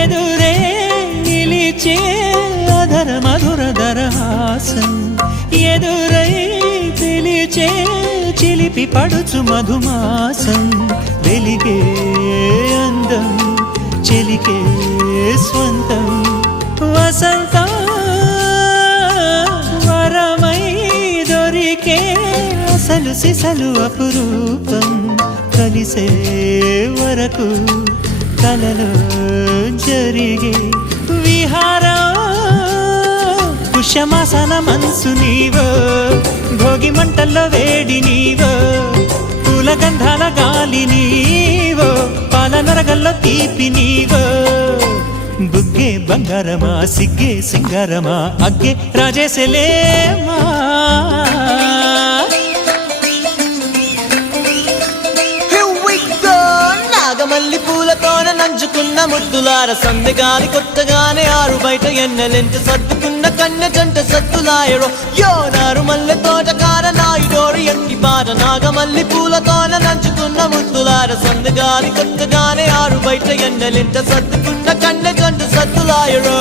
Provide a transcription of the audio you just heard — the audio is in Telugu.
ఎదురే నిలిచే అధర మధుర దరహాసం ఎదురై పిలిచే చిలిపి పడుచు మధుమాసం వెలిగే అందం చెలికే స్వంతం వసంతం వరమై దొరికే అసలు సిసలు అపురూపం కలిసే వరకు కలలో జరిగే విహారం పుష్యమాసన మనసు నీవో భోగి మంటల్లో వేడి నీవో పూల గంధాల గాలి నీవో పాల నరగల్లో తీపి నీవో బుగ్గే బంగారమా సిగ్గే సింగారమా అగ్గే రాజేసలేమా మల్లి పూలతోన నంచుకున్న ముద్దులార సందెగాని కొత్తగానే ఆరు బయట ఎన్నెలెంట సర్దుకున్న కన్నె జంట సత్తులాయరో యోనారు మల్లె తోటకార నాయుడోరు ఎట్టి పాట నాగమల్లి పూలతోన నంచుకున్న ముద్దులార సందెగాని కొత్తగానే ఆరు బయట ఎన్నెలెంట సర్దుకున్న కన్నె జంట సత్తులాయరో